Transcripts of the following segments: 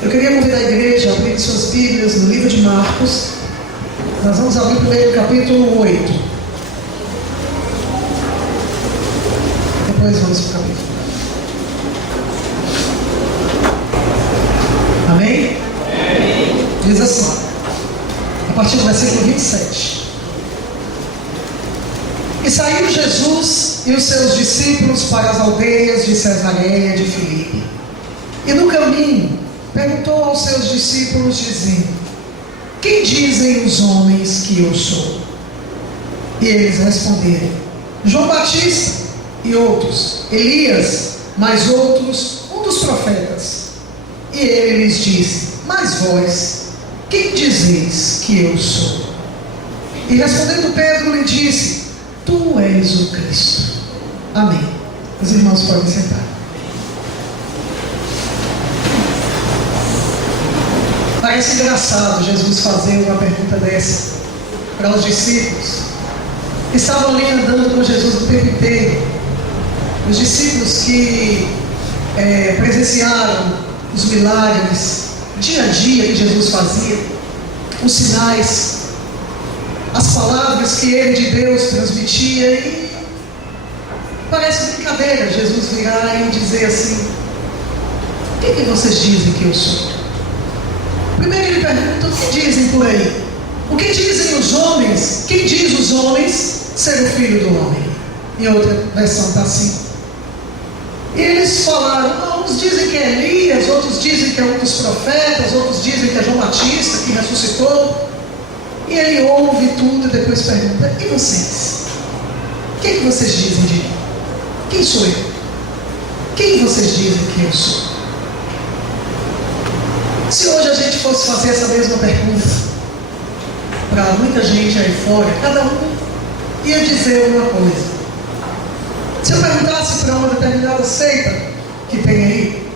Eu queria convidar a igreja a abrir suas Bíblias no livro de Marcos. Nós vamos abrir primeiro o capítulo 8. Depois vamos para o capítulo. Amém? Diz assim, a partir do versículo 27. E saiu Jesus e os seus discípulos para as aldeias de Cesareia de Filipe. E no caminho perguntou aos seus discípulos, dizendo: quem dizem os homens que eu sou? E eles responderam: João Batista, e outros, Elias, mas outros, um dos profetas. E ele lhes disse: mas vós, quem dizeis que eu sou? E respondendo Pedro lhe disse: tu és o Cristo. Amém. Os irmãos podem sentar. Parece engraçado Jesus fazer uma pergunta dessa para os discípulos que estavam ali andando com Jesus o tempo inteiro. Os discípulos que presenciaram os milagres, dia a dia que Jesus fazia, os sinais, as palavras que ele de Deus transmitia. E parece brincadeira Jesus virar e dizer assim: o que vocês dizem que eu sou? Primeiro ele pergunta: o que dizem por aí? O que dizem os homens? Quem diz os homens ser o Filho do Homem? Em outra versão está assim. E eles falaram: uns dizem que é Elias, outros dizem que é um dos profetas, outros dizem que é João Batista que ressuscitou. E ele ouve tudo e depois pergunta: e vocês? O que vocês dizem de mim? Quem sou eu? Quem vocês dizem que eu sou? Se hoje a gente fosse fazer essa mesma pergunta para muita gente aí fora, cada um ia dizer uma coisa. Se eu perguntasse para uma determinada seita que tem aí,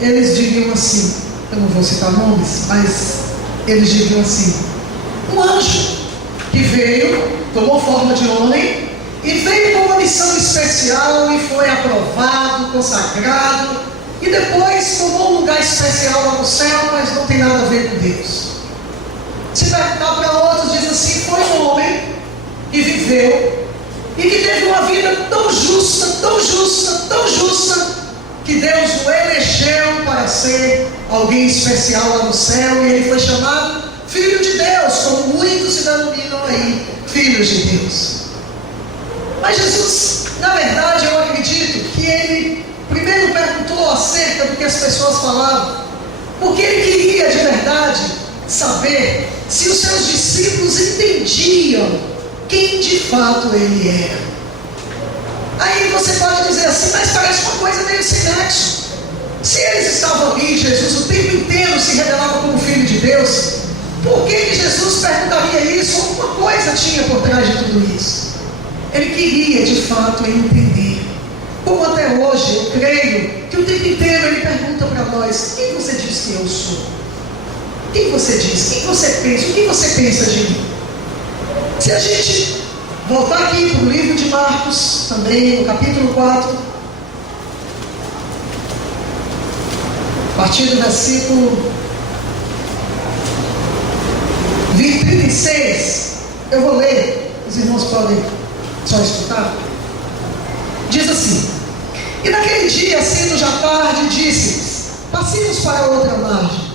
eles diriam assim, eu não vou citar nomes, mas eles diriam assim: um anjo que veio, tomou forma de homem e veio com uma missão especial e foi aprovado, consagrado, e depois tomou um lugar especial lá no céu, mas não tem nada a ver com Deus. Se perguntar para outros, diz assim: foi um homem e viveu, e que teve uma vida tão justa, tão justa, tão justa, que Deus o elegeu para ser alguém especial lá no céu, e ele foi chamado Filho de Deus, como muitos se denominam aí, filhos de Deus. Mas Jesus, na verdade, eu acredito que ele primeiro perguntou acerca do que as pessoas falavam, porque ele queria de verdade saber se os seus discípulos entendiam quem de fato ele era. Aí você pode dizer assim: mas parece uma coisa meio sem nexo. Se eles estavam ali, Jesus o tempo inteiro se revelava como Filho de Deus, por que Jesus perguntaria isso? Alguma coisa tinha por trás de tudo isso. Ele queria de fato entender. Como até hoje eu creio que o tempo inteiro ele pergunta para nós: quem você diz que eu sou? Quem você diz? Quem você pensa? O que você pensa de mim? Se a gente voltar aqui para o livro de Marcos, também no capítulo 4, a partir do versículo 36, eu vou ler, os irmãos podem só escutar. Diz assim: e naquele dia, sendo já tarde, disse-lhes: passemos para outra margem.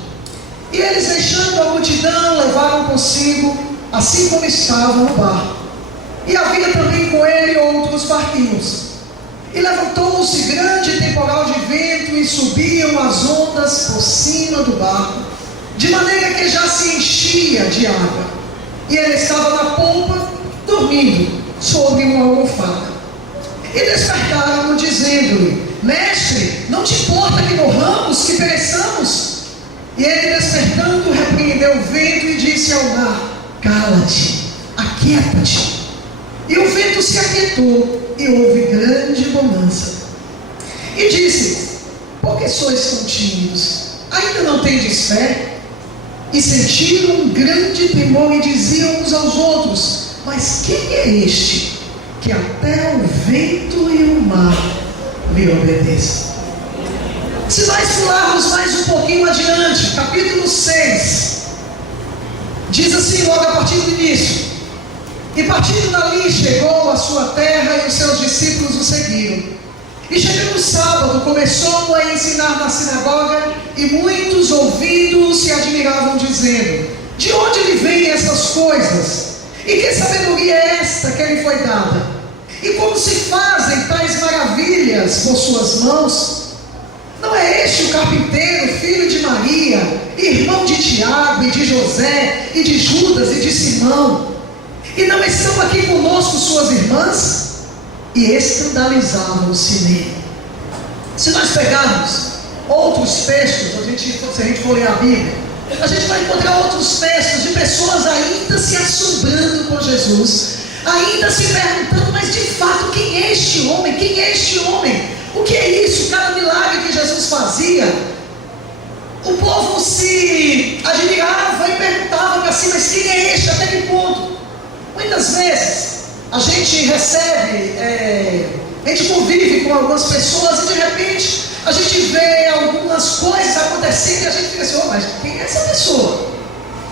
E eles, deixando a multidão, levaram consigo, assim como estavam, no barco. E havia também com ele outros barquinhos. E levantou-se grande temporal de vento, e subiam as ondas por cima do barco, de maneira que já se enchia de água. E ele estava na polpa, dormindo sobre uma almofada. E despertaram-no, dizendo-lhe: mestre, não te importa que morramos, que pereçamos? E ele, despertando, repreendeu o vento e disse ao mar: cala-te, aquieta-te. E o vento se aquietou, e houve grande bonança. E disse: por que sois tão tímidos? Ainda não tendes fé? E sentiram um grande temor e diziam uns aos outros: mas quem é este que até o vento e o mar lhe obedeçam? Se nós pularmos mais um pouquinho adiante, capítulo 6, diz assim, logo a partir do início: e partindo dali chegou à sua terra e os seus discípulos o seguiram. E chegando o sábado, começou a ensinar na sinagoga, e muitos ouvindo se admiravam, dizendo: de onde lhe vêm essas coisas? E que sabedoria é esta que lhe foi dada? E como se fazem tais maravilhas por suas mãos? Não é este o carpinteiro, filho de Maria, irmão de Tiago e de José, e de Judas e de Simão? E não estão aqui conosco suas irmãs? E escandalizavam-se nele. Se nós pegarmos outros textos, se a gente for ler a Bíblia, a gente vai encontrar outros textos de pessoas ainda se assombrando com Jesus, ainda se perguntando, mas de fato, quem é este homem? Quem é este homem? O que é isso? Cada milagre que Jesus fazia, o povo se admirava e perguntava para si, mas quem é este? Até que ponto? Muitas vezes a gente recebe, a gente convive com algumas pessoas e de repente a gente vê algumas coisas acontecendo e a gente fica assim, mas quem é essa pessoa?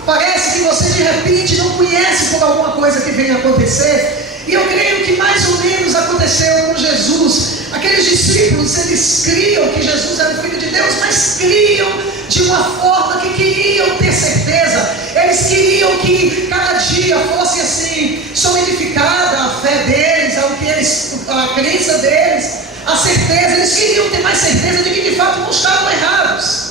Parece que você de repente não conhece por alguma coisa que vem acontecer. E eu creio que mais ou menos aconteceu com Jesus. Aqueles discípulos, eles criam que Jesus era o Filho de Deus, mas criam de uma forma que queriam ter certeza. Eles queriam que cada dia fosse assim, solidificada a fé deles, a crença deles, a certeza. Eles queriam ter mais certeza de que de fato não estavam errados.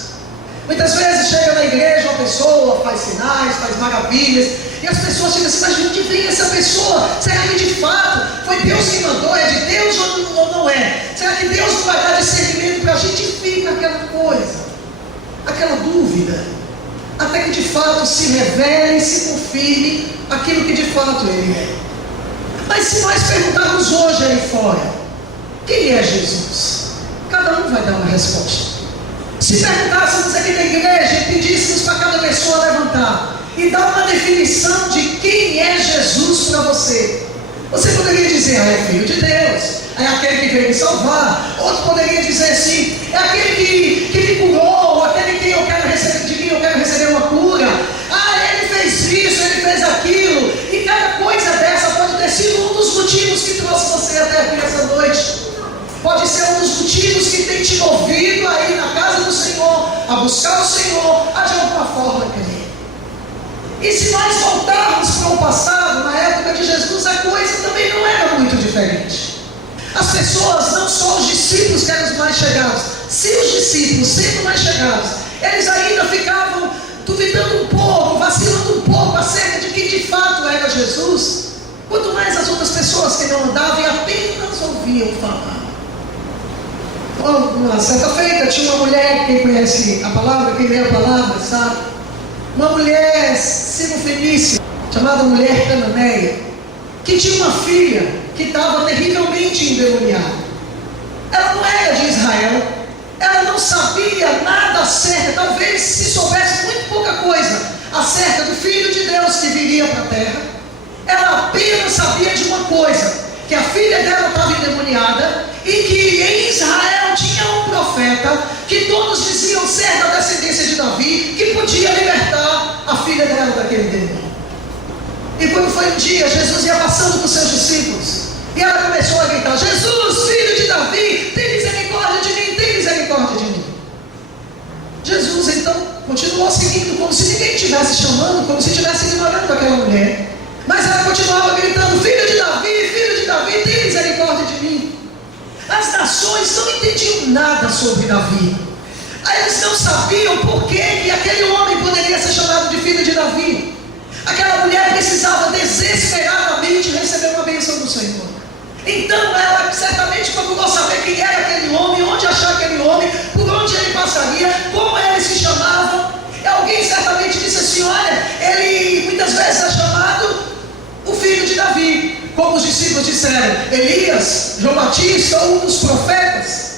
Muitas vezes chega na igreja uma pessoa, faz sinais, faz maravilhas, e as pessoas ficam assim, mas de onde vem essa pessoa? Será que de fato foi Deus que mandou? É de Deus ou não é? Será que Deus não vai dar discernimento para a gente? Fica aquela coisa, aquela dúvida, até que de fato se revele e se confirme aquilo que de fato Ele é. Mas se nós perguntarmos hoje aí fora, quem é Jesus? Cada um vai dar uma resposta. Se perguntássemos aqui na igreja e pedíssemos para cada pessoa levantar e dar uma definição de quem é Jesus para você, você poderia dizer, é Filho de Deus, é aquele que veio me salvar. Outro poderia dizer assim, é aquele que me curou, aquele que eu quero receber de mim, eu quero receber uma cura. Ele fez isso, ele fez aquilo. E cada coisa dessa pode ter sido um dos motivos que trouxe você até aqui essa noite. Pode ser um dos motivos que tem te movido aí na casa do Senhor, a buscar o Senhor, a de alguma forma crer. E se nós voltarmos para o passado, na época de Jesus, a coisa também não era muito diferente. As pessoas, não só os discípulos que eram os mais chegados, se os discípulos sendo mais chegados, eles ainda ficavam duvidando um pouco, vacilando um pouco acerca de quem de fato era Jesus, quanto mais as outras pessoas que não andavam e apenas ouviam falar. Uma certa feita tinha uma mulher, quem conhece a palavra, quem lê a palavra, sabe? Uma mulher sirofenícia, chamada mulher cananeia, que tinha uma filha que estava terrivelmente endemoniada. Ela não era de Israel, ela não sabia nada acerca, talvez se soubesse muito pouca coisa acerca do Filho de Deus que viria para a terra. Ela apenas sabia de uma coisa, que a filha dela estava endemoniada e que em Israel tinha um profeta que todos diziam ser da descendência de Davi, que podia libertar a filha dela daquele demônio. E quando foi um dia, Jesus ia passando com seus discípulos e ela começou a gritar, Jesus, filho de Davi, tem misericórdia de mim, tem misericórdia de mim. Jesus então continuou seguindo como se ninguém estivesse chamando, como se estivesse ignorando aquela mulher. Mas ela continuava gritando, filho de Davi, tem misericórdia de mim. As nações não entendiam nada sobre Davi. Eles não sabiam por que aquele homem poderia ser chamado de filho de Davi. Aquela mulher precisava desesperadamente receber uma bênção do Senhor. Então ela certamente procurou saber quem era aquele homem, onde achar aquele homem, por onde ele passaria, como ele se chamava. E alguém certamente disse assim, olha, ele muitas vezes é chamado o filho de Davi, como os discípulos disseram, Elias, João Batista, um dos profetas.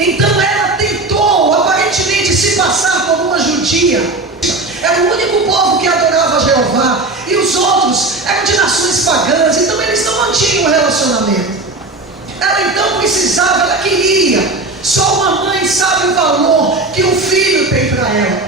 Então ela tentou aparentemente se passar por uma judia. Era o único povo que adorava Jeová, e os outros eram de nações pagãs, então eles não mantinham um relacionamento. Ela então precisava, ela queria Só uma mãe sabe o valor que um filho tem para ela.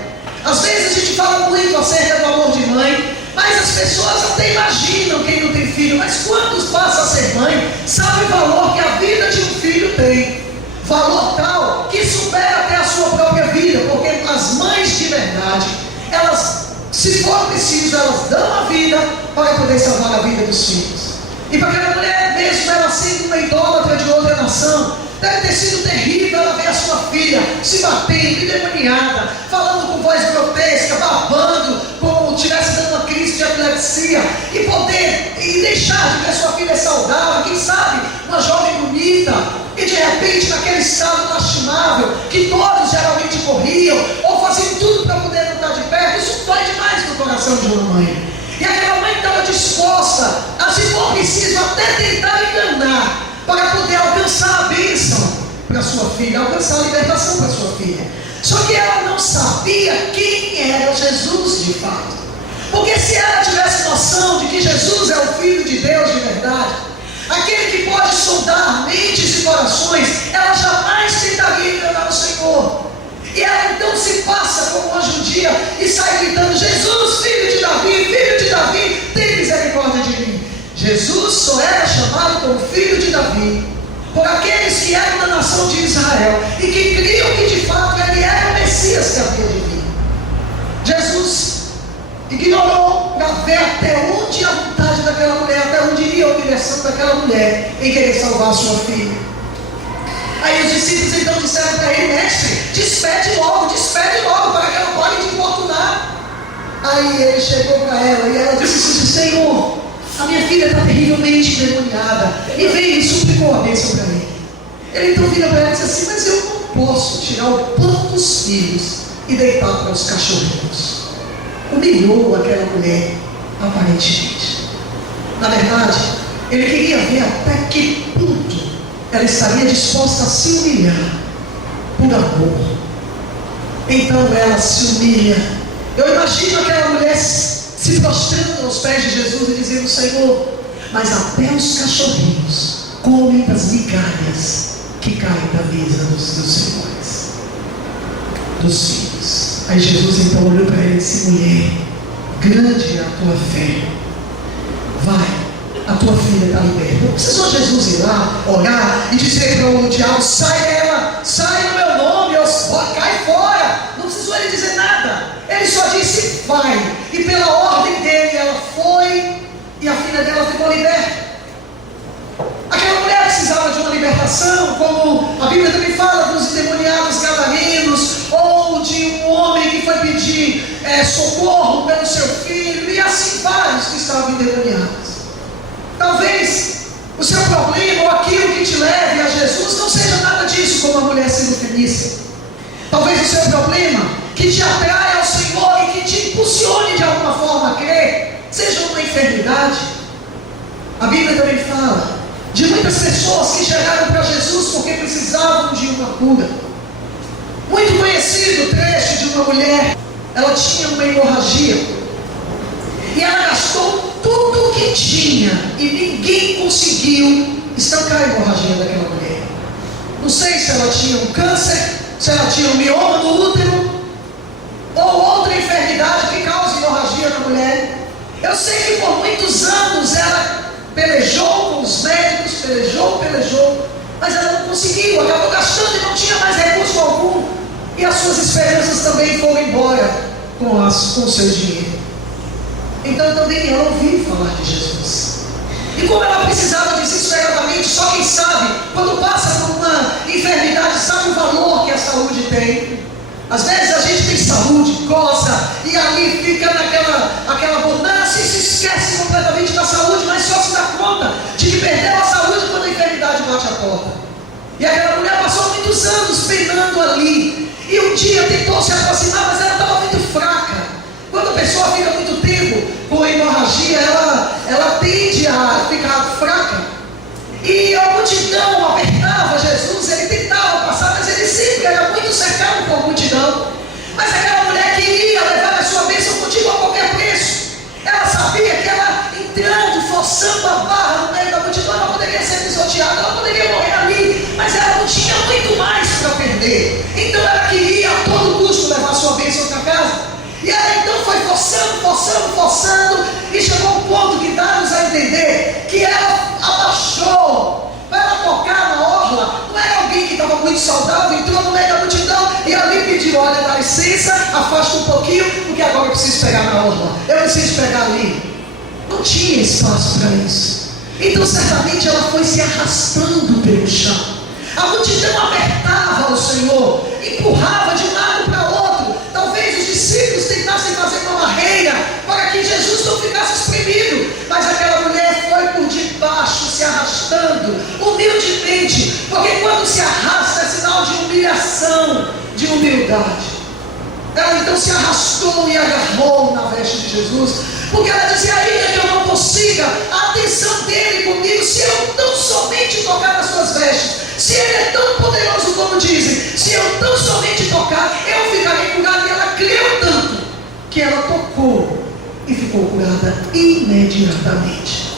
Às vezes a gente fala muito acerca do amor de mãe, mas as pessoas até imaginam quem não tem filho, mas quando passa a ser mãe, sabe o valor que a vida de um filho tem. Valor tal que supera até a sua própria vida, porque as mães de verdade, elas, se for preciso, elas dão a vida para poder salvar a vida dos filhos. E para aquela mulher, mesmo ela sendo uma idólatra de outra nação, deve ter sido terrível ela ver a sua filha se batendo, endemoniada, falando com voz grotesca, babando, como estivesse dando uma crise de epilepsia, e deixar de ver sua filha saudável, quem sabe, uma jovem bonita, e de repente naquele estado lastimável, que todos geralmente corriam, ou faziam tudo para poder não estar de perto. Isso dói demais no coração de uma mãe. E aquela mãe estava disposta a, se for preciso, até tentar enganar, para poder alcançar a bênção para sua filha, alcançar a libertação para sua filha. Só que ela não sabia quem era Jesus de fato. Porque se ela tivesse noção de que Jesus é o Filho de Deus de verdade, aquele que pode sondar mentes e corações, ela jamais tentaria enganar o Senhor. E ela então se passa como uma judia e sai gritando: Jesus, filho de Davi, tem misericórdia de mim. Jesus só era chamado como filho de Davi por aqueles que eram da nação de Israel e que criam que de fato ele era o Messias que havia de vir. Jesus ignorou para ver até onde a vontade daquela mulher, até onde iria a direção daquela mulher em querer salvar sua filha. Aí os discípulos então disseram para ele: mestre, despede logo, para que ela pare de importunar. Aí ele chegou para ela e ela disse assim: Senhor, a minha filha está terrivelmente endemoniada, e veio e suplicou a bênção para mim. Ele então vira para ela e diz assim: mas eu não posso tirar o pão dos filhos e deitar para os cachorrinhos. Humilhou aquela mulher, aparentemente. Na verdade, ele queria ver até que ponto ela estaria disposta a se humilhar por amor. Então ela se humilha. Eu imagino aquela mulher se prostrando aos pés de Jesus e dizendo: Senhor, mas até os cachorrinhos comem das migalhas que caem da mesa dos senhores, dos filhos. Aí Jesus então olhou para ele e disse: mulher, grande é a tua fé, vai, a tua filha está liberta. Não precisou Jesus ir lá, orar e dizer para o diabo: sai dela, sai no meu nome, cai fora. Não precisou ele dizer nada. Ele só disse: vai. E pela ordem dele ela foi, e a filha dela ficou liberta. Aquela mulher precisava de uma libertação, como a Bíblia também fala dos endemoniados gadarinos, ou de um homem que foi pedir socorro pelo seu filho, e assim vários que estavam endemoniados. Talvez o seu problema ou aquilo que te leve a Jesus não seja nada disso, como a mulher sirofenícia. Talvez o seu problema que te atrai ao Senhor e que te impulsione de alguma forma a crer seja uma enfermidade. A Bíblia também fala de muitas pessoas que chegaram para Jesus porque precisavam de uma cura. Muito conhecido o trecho de uma mulher. Ela tinha uma hemorragia e ela gastou tudo o que tinha e ninguém conseguiu estancar a hemorragia daquela mulher. Não sei se ela tinha um câncer, se ela tinha um mioma no útero ou outra enfermidade que causa hemorragia na mulher. Eu sei que por muitos anos ela pelejou com os médicos, pelejou, mas ela não conseguiu, acabou gastando e não tinha mais recurso algum, e as suas esperanças também foram embora com o seu dinheiro. Então também ela ouviu falar de Jesus, e como ela precisava desesperadamente, só quem sabe, quando passa por uma enfermidade, sabe o valor que a saúde tem. Às vezes a gente tem saúde, goza, e ali fica aquela bonança e se esquece completamente da saúde, mas só se dá conta de que perdeu a saúde quando a enfermidade bate a porta. E aquela mulher passou muitos anos penando ali, e um dia tentou se aproximar, mas ela estava muito fraca. Quando a pessoa fica muito tempo com hemorragia, ela tende a ficar fraca. E a multidão apertava Jesus, ele tentava passar, mas ele sempre era muito cercado por multidão. Mas aquela mulher queria levar a sua bênção contigo a qualquer preço. Ela sabia que ela entrando, forçando a barra no meio da multidão, ela poderia ser pisoteada, ela poderia morrer ali, mas ela não tinha muito mais para perder. Então ela queria a todo custo levar sua bênção para casa. E ela então foi forçando, e chegou a um ponto que dá-nos a entender que ela abaixou para ela tocar na orla. Não era alguém que estava muito saudável, entrou no meio da multidão e ali pediu: olha, dá licença, afasta um pouquinho, porque agora eu preciso pegar na orla, eu preciso pegar ali. Não tinha espaço para isso. Então certamente ela foi se arrastando pelo chão. A multidão apertava o Senhor, empurrava de um lado para outro. Talvez os discípulos tentassem fazer uma barreira para que Jesus não ficasse espremido, mas aquela mulher foi por debaixo, se arrastando, humildemente, porque quando se arrasta é sinal de humilhação, de humildade. Ela então se arrastou e agarrou na veste de Jesus, porque ela dizia: ainda que eu não consiga a atenção dele comigo, se eu tão somente tocar nas suas vestes, se ele é tão poderoso como dizem, se eu tão somente tocar, eu ficarei curada. E ela creu tanto que ela tocou e ficou curada imediatamente.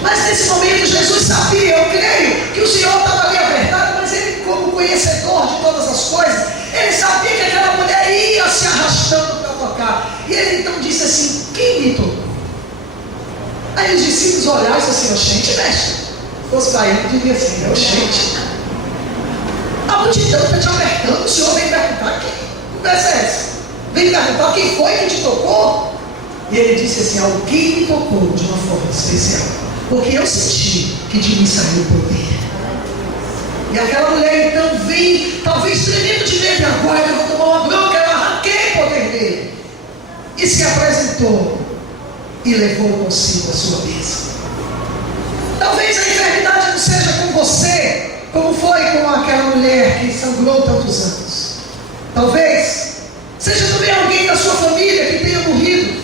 Mas nesse momento Jesus sabia, eu creio, que o Senhor estava ali apertado, mas ele, como conhecedor de todas as coisas, ele sabia que aquela mulher ia se arrastando para tocar. E ele então disse assim: quem me tocou? Aí os discípulos olharam e disseram assim: gente, mestre. Se fosse para ele, diria assim: gente, a multidão está te apertando, o Senhor vem perguntar: que conversa é essa? Vem perguntar quem foi que te tocou? E ele disse assim: alguém me tocou de uma forma especial, porque eu senti que de mim saiu o poder. E aquela mulher então vem, talvez tremendo de medo: agora eu vou tomar uma bronca. Eu arranquei o poder dele, e se apresentou e levou consigo a sua bênção. Talvez a enfermidade não seja com você como foi com aquela mulher que sangrou tantos anos. Talvez seja também alguém da sua família que tenha morrido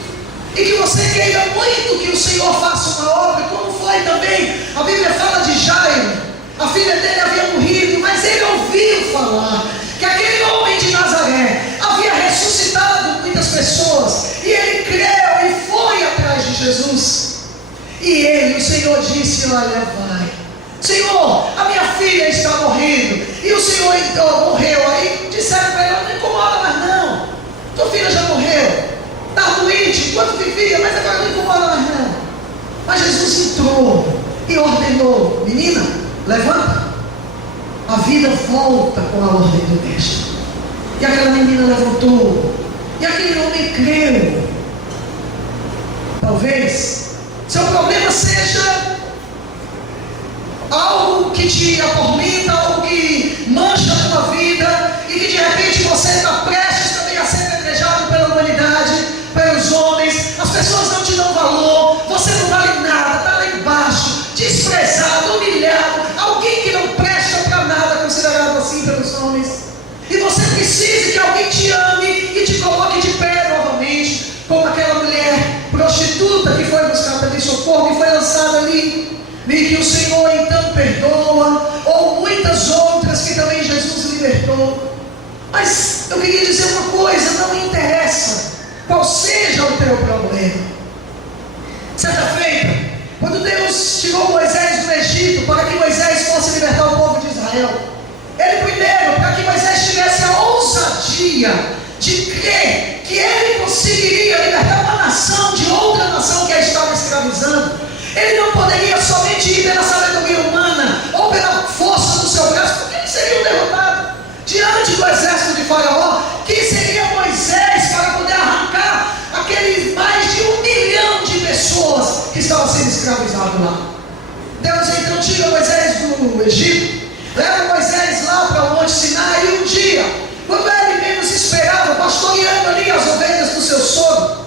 e que você queira muito que o Senhor faça uma obra, como foi também. A Bíblia fala de Jairo. A filha dele havia morrido, mas ele ouviu falar que aquele homem de Nazaré havia ressuscitado muitas pessoas, e ele creu e foi atrás de Jesus. E ele, o Senhor disse: olha, vai. Senhor, a minha filha está morrendo. E o Senhor então morreu. Aí disseram para ele: não incomoda mais não, tua filha já morreu, está doente enquanto vivia, mas agora não incomoda mais não. Mas Jesus entrou e ordenou: menina, levanta. A vida volta com a ordem do mestre. E aquela menina levantou, e aquele homem creu. Talvez seu problema seja algo que te atormenta, algo que mancha a tua vida, e que de repente você está prestes também a ser apedrejado pela humanidade, pelos homens. As pessoas não te dão valor, você não vale nada, está lá embaixo, desprezado, humilhado, alguém que não presta para nada, considerado assim pelos homens. E você precisa que alguém te ame e te coloque de pé novamente, como aquela mulher prostituta que foi buscar também socorro e foi lançada ali, e que o Senhor então perdoa, ou muitas outras que também Jesus libertou. Mas eu queria dizer uma coisa: não interessa qual seja o teu problema. Certa feita, quando Deus tirou Moisés do Egito para que Moisés fosse libertar o povo de Israel, ele primeiro, para que Moisés tivesse a ousadia de crer que ele conseguiria libertar uma nação de outra nação que a estava escravizando, ele não poderia somente ir pela sabedoria humana ou pela força do seu braço, porque ele seria um derrotado diante do exército de Faraó. Quem seria Moisés para poder arrancar aqueles mais de 1 milhão de pessoas que estavam sendo escravizados lá? Deus então tira Moisés do Egito, leva Moisés lá para o Monte Sinai, e um dia, quando ele menos esperava, pastoreando ali as ovelhas do seu sogro,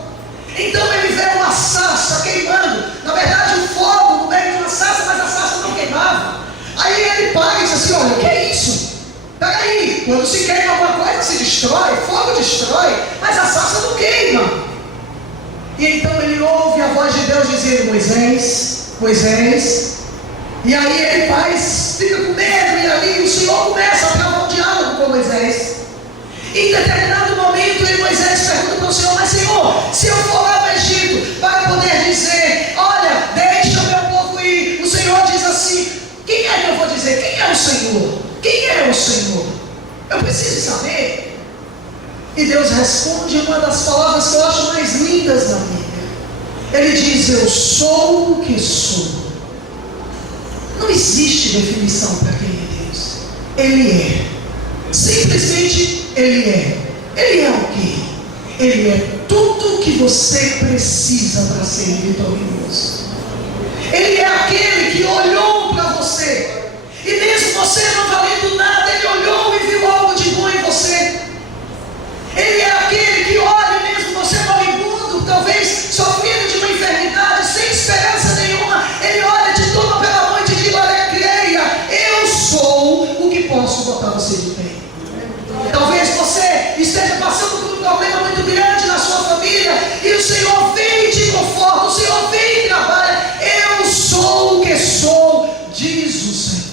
então ele vê uma sarça queimando, na verdade um fogo no meio de uma sarça, mas a sarça não queimava. Aí ele para e diz assim: olha, o que é isso? Peraí, quando se queima alguma coisa se destrói, fogo destrói, mas a sarça não queima. E então ele ouve a voz de Deus dizendo: Moisés, Moisés. E aí ele fica com medo, e ali o Senhor começa a travar um diálogo com Moisés. Em determinado momento, Moisés pergunta para o Senhor: mas Senhor, se eu for lá no Egito para poder dizer, olha, deixa o meu povo ir, o Senhor diz assim: quem é que eu vou dizer? Quem é o Senhor? Quem é o Senhor? Eu preciso saber. E Deus responde uma das palavras que eu acho mais lindas na Bíblia. Ele diz: eu sou o que sou. Não existe definição para quem é Deus. Ele é. Simplesmente Ele é. Ele é o quê? Ele é tudo o que você precisa para ser vitorioso. Ele é aquele que olhou para você. E mesmo você não valendo nada, Ele olhou e viu algo de bom em você. Ele é aquele que olha, mesmo você moribundo, talvez sofrendo de uma enfermidade, sem esperança nenhuma, Ele olha, te toma pela mão e te diz: olha, creia, eu sou o que posso botar você de pé. Talvez você esteja passando por um problema muito grande na sua família, e o Senhor vem e te conforta, o Senhor vem e trabalha. Eu sou o que sou, diz o Senhor.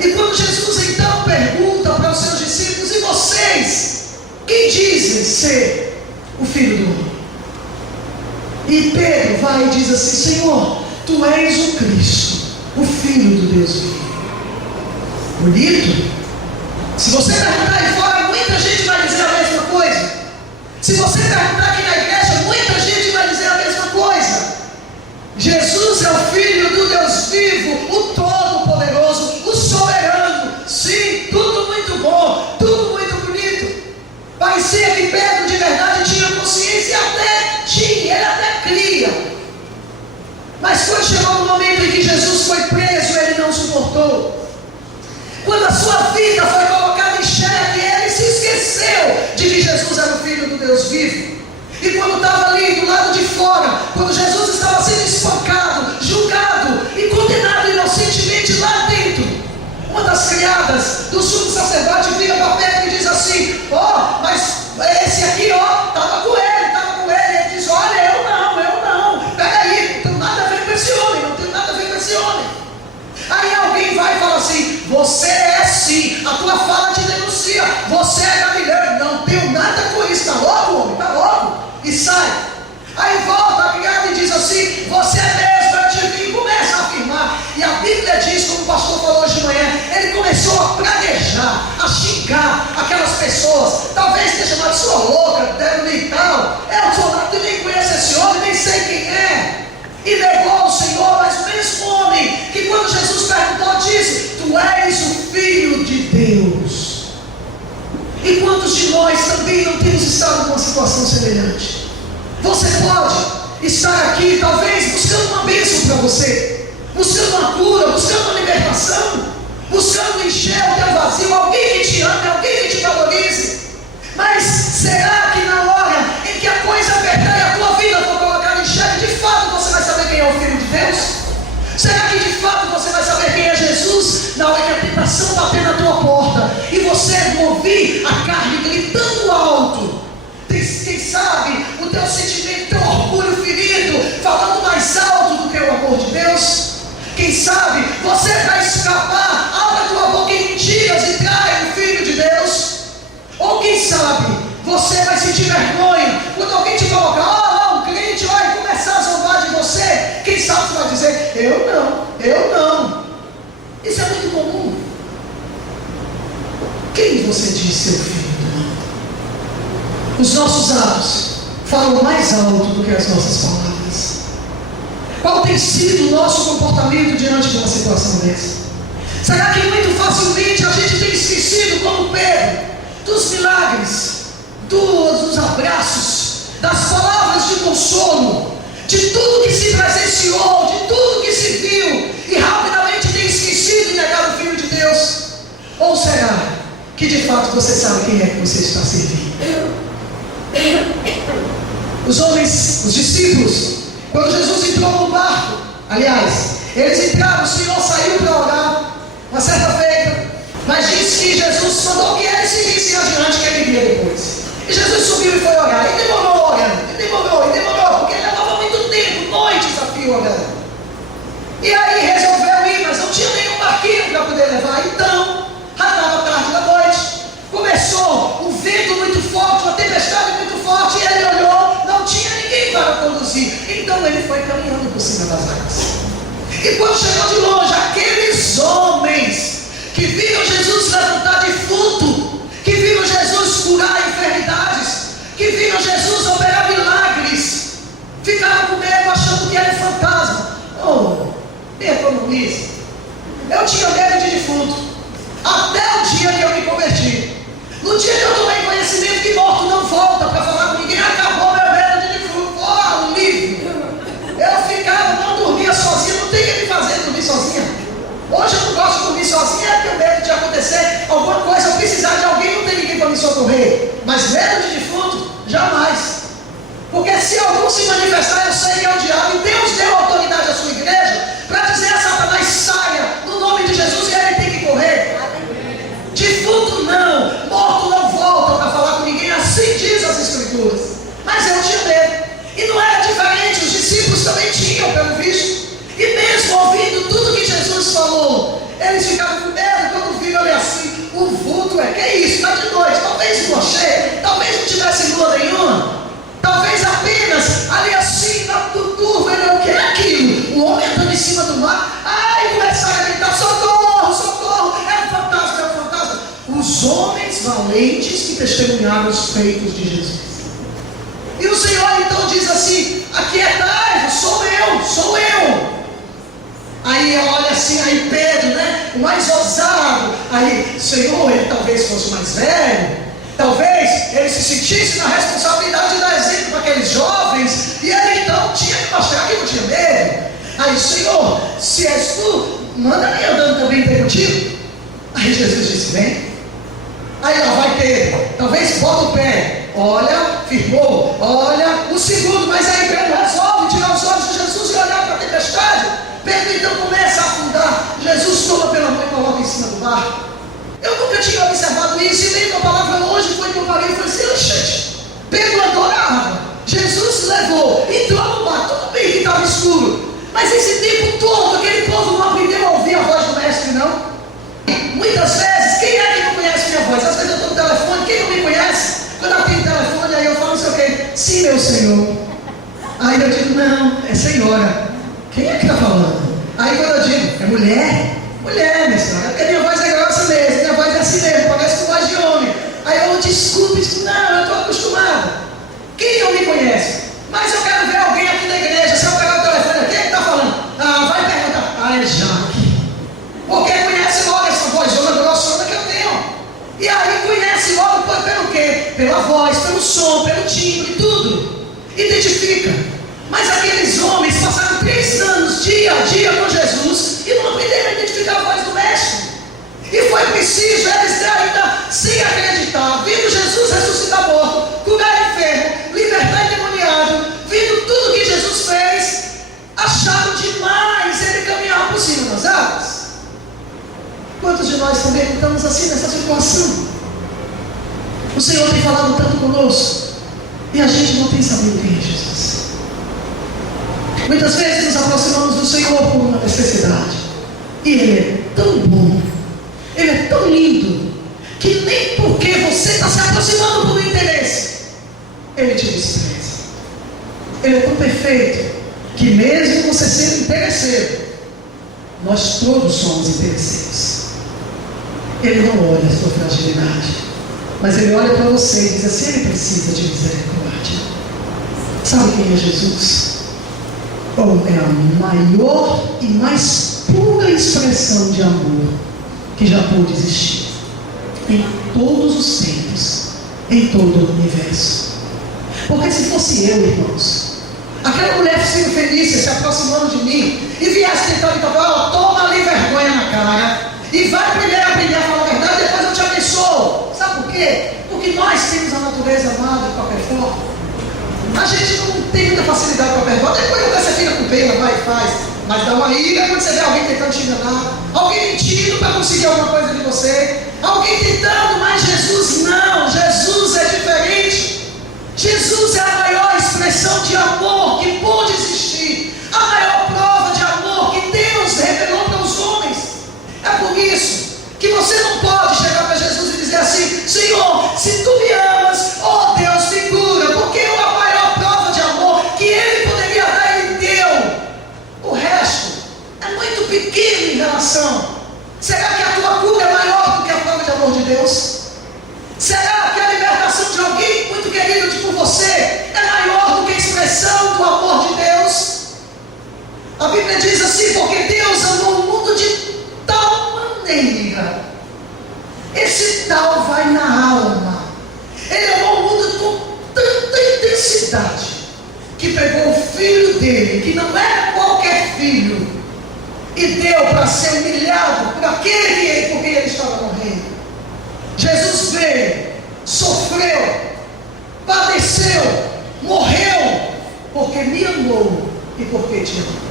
E quando Jesus então pergunta para os seus discípulos: e vocês, quem dizem ser o Filho do Homem? E Pedro vai e diz assim: Senhor, Tu és o Cristo, o Filho do Deus vivo. Bonito? Se você perguntar aí fora, muita gente vai dizer a mesma coisa. Se você perguntar aqui na igreja, muita gente vai dizer a mesma coisa. Jesus é o Filho do Deus vivo, o Todo-Poderoso, o Soberano. Sim, tudo muito bom, tudo muito bonito. Parecia que Pedro de verdade tinha consciência, e até tinha, ele até cria. Mas quando chegou no momento em que Jesus foi preso, ele não suportou. Quando a sua vida foi colocada em xeque, ele se esqueceu de que Jesus era o Filho do Deus vivo. E quando estava ali do lado de fora, quando Jesus estava sendo espancado, julgado e condenado inocentemente lá dentro, uma das criadas do sumo sacerdote vira para Pedro e diz assim: ó, mas esse aqui, ó, estava com ele. Ele diz: olha, eu não, peraí, não tenho nada a ver com esse homem, Aí alguém vai e fala assim: você é sim, a tua fala te denuncia, você é galileiro. Não tenho nada com isso, tá louco, homem, tá louco? E sai. Aí volta a criada e diz assim: você é mesmo, eu te vi. E começa a afirmar. E a Bíblia diz, como o pastor falou hoje de manhã, ele começou a praguejar, a xingar aquelas pessoas. Talvez tenha chamado sua louca, deve e tal. Eu sou lá, tu nem conhece esse homem, nem sei quem é. E negou o Senhor. Mas o mesmo homem que, quando Jesus perguntou, disse: tu és o Filho de Deus. E quantos de nós também não temos estado numa situação semelhante? Você pode estar aqui, talvez, buscando uma bênção para você, buscando uma cura, buscando uma libertação, buscando encher o teu vazio, alguém que te ame, alguém que te valorize. Mas será que na hora em que a coisa apertar e a tua vida for colocada em xeque, de fato você vai saber quem é o Filho de Deus? Será que de fato você vai saber quem é Jesus? Na hora que a tentação bater na tua porta e você ouvir a carne gritando alto, quem sabe o teu sentimento, teu orgulho ferido, falando mais alto do que o amor de Deus? Quem sabe você vai escapar, abre a tua boca em mentiras e trai o Filho de Deus? Ou quem sabe você vai sentir vergonha quando alguém te colocar, um crente, e começar a zombar de você? Quem sabe você vai dizer: eu não. Isso é muito comum. Quem você diz ser o Filho do Homem? Os nossos atos falam mais alto do que as nossas palavras. Qual tem sido o nosso comportamento diante de uma situação dessa? Será que muito facilmente a gente tem esquecido, como Pedro, dos milagres, dos abraços, das palavras de consolo, de tudo que se presenciou, de tudo que se viu, e rapidamente tem esquecido de negar o Filho de Deus? Ou será que de fato você sabe quem é que você está servindo? Os homens, os discípulos, quando Jesus entrou no barco, aliás, eles entraram, o Senhor saiu para orar uma certa feita, mas disse que Jesus mandou que eles seguissem adiante, que ele iria depois. E Jesus subiu e foi orar, e demorou orando, porque ele levava muito tempo, noites a fio orando. E aí resolveu ir, mas não tinha nenhum barquinho para poder levar. Então, já estava tarde da noite, começou um vento muito forte, uma tempestade muito forte, e ele olhou, não tinha ninguém para conduzir. Então ele foi caminhando por cima das águas. E quando chegou de longe, aqueles homens que viram Jesus levantar defunto, que viram Jesus curar enfermidades, que viram Jesus operar milagres, ficaram com medo achando que era fantasma. Oh, me economize. Eu tinha medo de defunto, até o dia que eu me converti. No dia que eu tomei conhecimento que morto não volta para falar com ninguém, acabou meu medo de defunto. Oh, um livro. Eu ficava, não dormia sozinho, não tem que me fazer dormir sozinha. Hoje eu não gosto de dormir sozinha, é tenho medo de acontecer alguma coisa, eu precisar de alguém, não tem ninguém para me socorrer. Mas medo de defunto, jamais. Porque se algum se manifestar, eu sei que é o diabo, e Deus deu autoridade à sua igreja para dizer a Satanás: saia, no nome de Jesus, e ele tem que correr. Defunto não, morto não volta para falar com ninguém, assim diz as Escrituras. Mas eu tinha medo, e não era diferente, os discípulos também tinham, pelo visto. E mesmo ouvindo tudo que Jesus falou, eles ficavam com medo quando viram ele assim. O vulto que é isso? Está de noite, talvez lua cheia, talvez não tivesse lua nenhuma, talvez apenas ali assim, no turvo, ele o que é aquilo? O homem andando em cima do mar, ai, começaram a gritar: socorro, socorro, é um fantasma, é um fantasma. Os homens valentes que testemunharam os feitos de Jesus. E o Senhor então diz assim: aquietai-vos, sou eu. Aí olha assim, aí Pedro, né, o mais ousado, aí, Senhor, ele talvez fosse mais velho, talvez ele se sentisse na responsabilidade de dar exemplo para aqueles jovens, e ele então tinha que mostrar que não tinha medo. Aí: Senhor, se és tu, manda-me andando também ter contigo. Aí Jesus disse: vem. Aí lá vai Pedro, talvez bota o pé, olha, firmou, olha, o segundo, mas aí Pedro resolve tirar os olhos de Jesus e olhar para a tempestade. Pedro então começa a afundar, Jesus toma pela mão e coloca em cima do barco. Eu nunca tinha observado isso, e lendo a palavra hoje foi que eu parei e falei assim: gente, Pedro andou na água, Jesus levou, entrou no barco, tudo bem que estava escuro, mas esse tempo todo, aquele povo não aprendeu a ouvir a voz do mestre, não. Muitas vezes, quem é que não conhece minha voz? Às vezes eu estou no telefone, quem não me conhece, quando eu tenho telefone, aí eu falo não sei o quê: sim, meu Senhor. Aí eu digo: não, é senhora. Quem é que está falando? Aí quando eu digo: é mulher, minha senhora, é porque minha voz é grossa mesmo, minha voz é assim mesmo, parece com voz de homem. Aí eu: desculpe, não, eu estou acostumada. Quem não me conhece? Mas eu quero ver alguém aqui na igreja, se eu pegar o telefone, quem é que está falando? Ah, vai perguntar: é Jaque. Porque conhece logo essa vozona grossona que eu tenho. E aí conhece logo pelo quê? Pela voz, pelo som, pelo timbre, tudo. Identifica. Mas aqueles homens passaram 3 anos, dia a dia, com Jesus, e não aprenderam a identificar a voz do mestre. E foi preciso eles ainda, sem acreditar, vendo Jesus ressuscitar morto, curar enfermo, libertar endemoniado, vendo tudo que Jesus fez, acharam demais ele caminhar por cima das águas. Quantos de nós também estamos assim nessa situação? O Senhor tem falado tanto conosco, e a gente não tem sabido quem é Jesus. Muitas vezes nos aproximamos do Senhor por uma necessidade, e Ele é tão bom, Ele é tão lindo, que nem porque você está se aproximando por um interesse, Ele te despreza. Ele é tão perfeito, que mesmo você sendo interesseiro, nós todos somos interesseiros. Ele não olha a sua fragilidade, mas Ele olha para você e diz assim: ele precisa de misericórdia. Sabe quem é Jesus? Ou é a maior e mais pura expressão de amor que já pôde existir em todos os tempos, em todo o universo. Porque se fosse eu, irmãos, aquela mulher Fenícia se aproximando de mim e viesse tentando me tocar: toma ali vergonha na cara e vai primeiro aprender a falar a verdade, depois eu te abençoo. Sabe por quê? Porque nós temos a natureza amada de qualquer forma. A gente não tem muita facilidade para perdoar. Depois você fica com pena, vai e faz. Mas dá uma ira quando você vê alguém tentando te enganar, alguém mentindo para conseguir alguma coisa de você, alguém tentando, mas Jesus não. Jesus é diferente. Jesus é a maior expressão de amor que pôde existir, a maior prova de amor que Deus revelou para os homens. É por isso que você não pode chegar para Jesus e dizer assim: Senhor, se tu me amas, oh Deus, me cura, porque a maior prova de amor que Ele poderia dar, Ele deu. O resto é muito pequeno em relação. Será que a tua cura é requerido por você é maior do que a expressão do amor de Deus. A Bíblia diz assim: porque Deus amou o mundo de tal maneira. Esse tal vai na alma. Ele amou o mundo com tanta intensidade que pegou o filho dele, que não era qualquer filho, e deu para ser humilhado por aquele por quem ele estava morrendo. Jesus veio, sofreu, padeceu, morreu, porque me amou e porque te amou.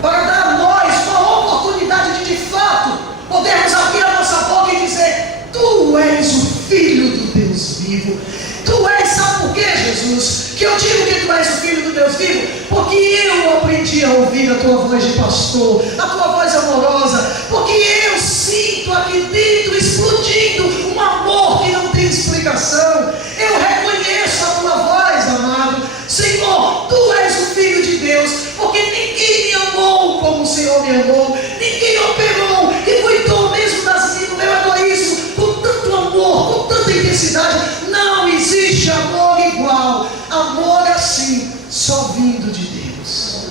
Para dar a nós uma oportunidade de fato, podermos abrir a nossa boca e dizer: tu és o Filho do Deus vivo. Tu és, sabe por quê, Jesus? Que eu digo que tu és o Filho do Deus vivo? Porque eu aprendi a ouvir a tua voz de pastor, a tua voz amorosa, porque eu sinto aqui dentro explodindo um amor que não tem explicação. Eu reconheço a tua voz, amado. Senhor, tu és o Filho de Deus, porque ninguém me amou como o Senhor me amou, ninguém operou e cuidou mesmo do meu egoísmo com tanto amor, com tanta intensidade. Não existe amor igual, amor assim, só vindo de Deus.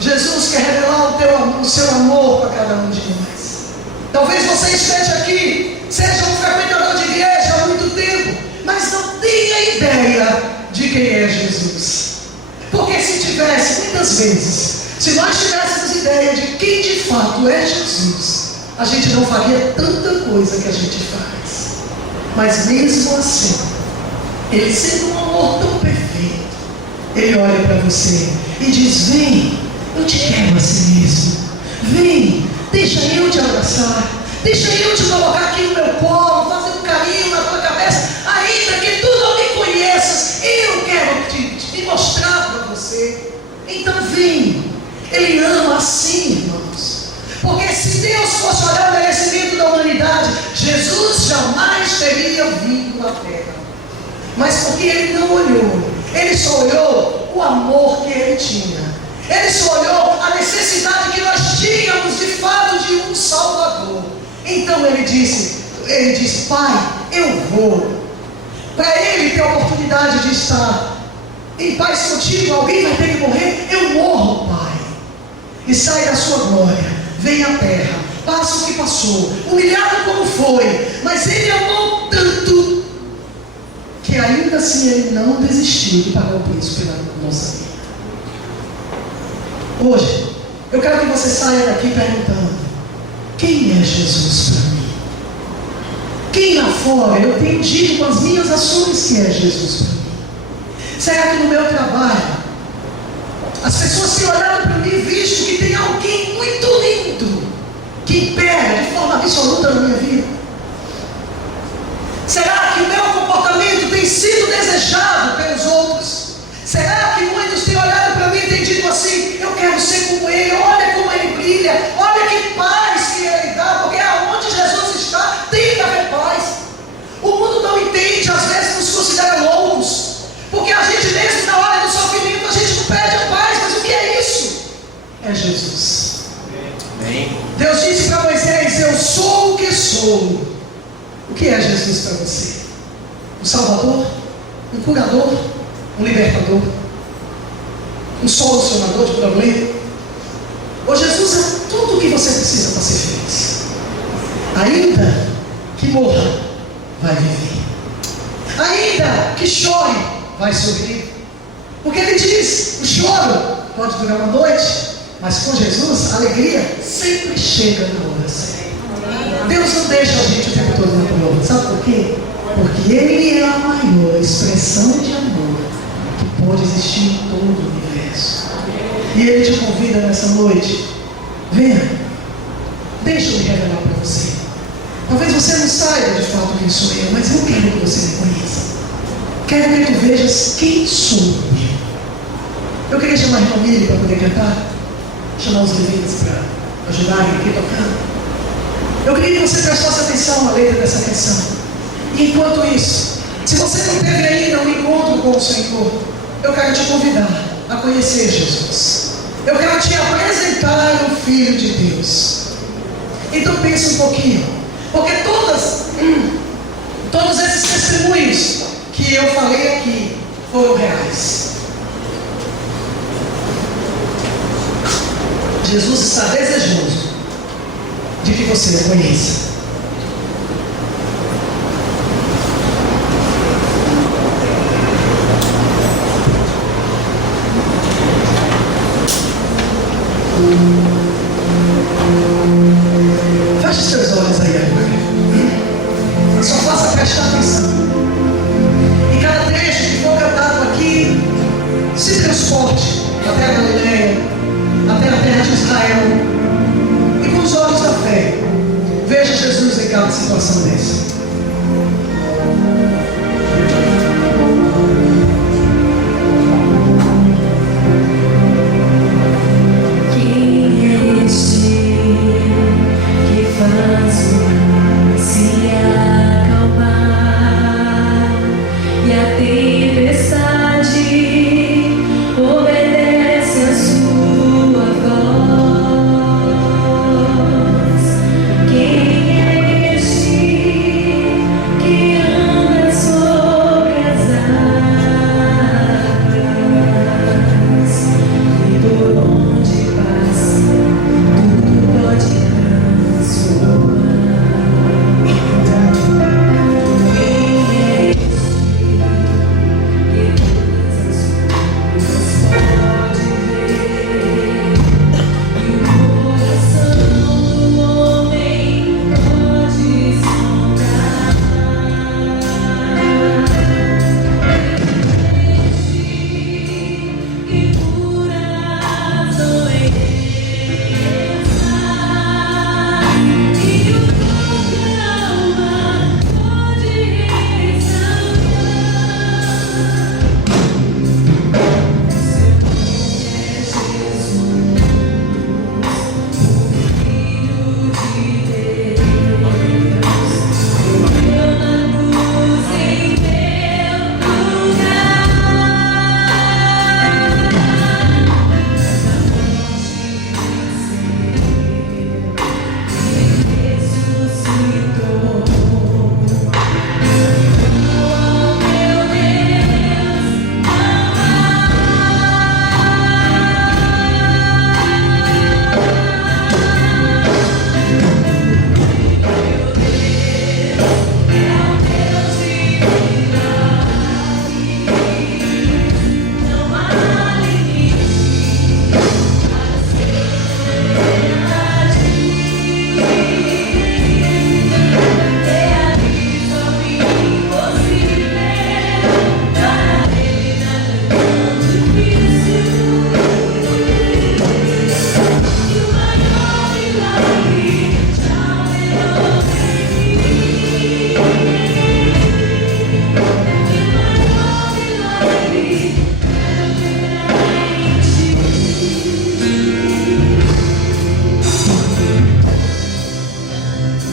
Jesus quer revelar o seu amor para cada um de nós. Talvez você esteja aqui, seja um frequentador de igreja há muito tempo, mas não tenha ideia de quem é Jesus. Porque se tivesse, muitas vezes, se nós tivéssemos ideia de quem de fato é Jesus, a gente não faria tanta coisa que a gente faz. Mas mesmo assim, Ele sendo um amor tão perfeito, Ele olha para você e diz: vem, eu te quero assim mesmo. Vem, deixa eu te abraçar, deixa eu te colocar aqui no meu colo, fazer um carinho na tua cabeça, ainda que tu não me conheças, eu quero te mostrar para você. Então vem. Ele ama assim, irmãos. Porque se Deus fosse olhar o merecimento da humanidade, Jesus jamais teria vindo à terra. Mas porque Ele não olhou, Ele só olhou o amor que Ele tinha. Ele só olhou a necessidade que nós tínhamos de fato de um Salvador. Então Ele disse: Pai, eu vou. Para Ele ter a oportunidade de estar em paz contigo, alguém vai ter que morrer, eu morro, Pai. E sai da sua glória, vem à terra, passa o que passou, humilhado como foi, mas Ele amou tanto, que ainda assim Ele não desistiu de pagar o preço pela nossa vida. Hoje, eu quero que você saia daqui perguntando: quem é Jesus para mim? Quem lá fora eu tenho dito com as minhas ações que é Jesus para mim? Será que no meu trabalho as pessoas têm olhado para mim e visto que tem alguém muito lindo que impera de forma absoluta na minha vida? Será que o meu comportamento tem sido desejado pelos outros? Será que muitos têm olhado para mim e têm dito assim: eu quero ser como ele, olha como ele brilha, olha que paz que ele dá, porque aonde Jesus está tem que haver paz. O mundo não entende, às vezes nos considera loucos, porque a gente mesmo na hora do sofrimento a gente não perde a paz. Mas o que é isso? É Jesus. Amém. Deus disse para Moisés: eu sou o que sou. O que é Jesus para você? Um Salvador? Um curador? Um libertador? Um solucionador de problema? Ou Jesus é tudo o que você precisa para ser feliz? Ainda que morra, vai viver. Ainda que chore, vai sorrir. Porque Ele diz: o choro pode durar uma noite, mas com Jesus a alegria sempre chega na hora certa. Deus não deixa a gente o tempo todo na prova. Sabe por quê? Porque Ele é a maior expressão de amor que pode existir em todo o universo. E Ele te convida nessa noite: venha, deixa eu me revelar para você. Talvez você não saiba de fato quem sou eu, mas eu quero que você me conheça. Quero que tu vejas quem sou eu. Eu queria chamar a irmã Mili para poder cantar, chamar os levitas para ajudarem aqui tocando. Eu queria que você prestasse atenção na letra dessa canção. E enquanto isso, se você não teve ainda um encontro com o Senhor, eu quero te convidar a conhecer Jesus. Eu quero te apresentar o Filho de Deus. Então pense um pouquinho, porque todos esses testemunhos que eu falei aqui foram reais. Jesus está desejoso de que você o conheça.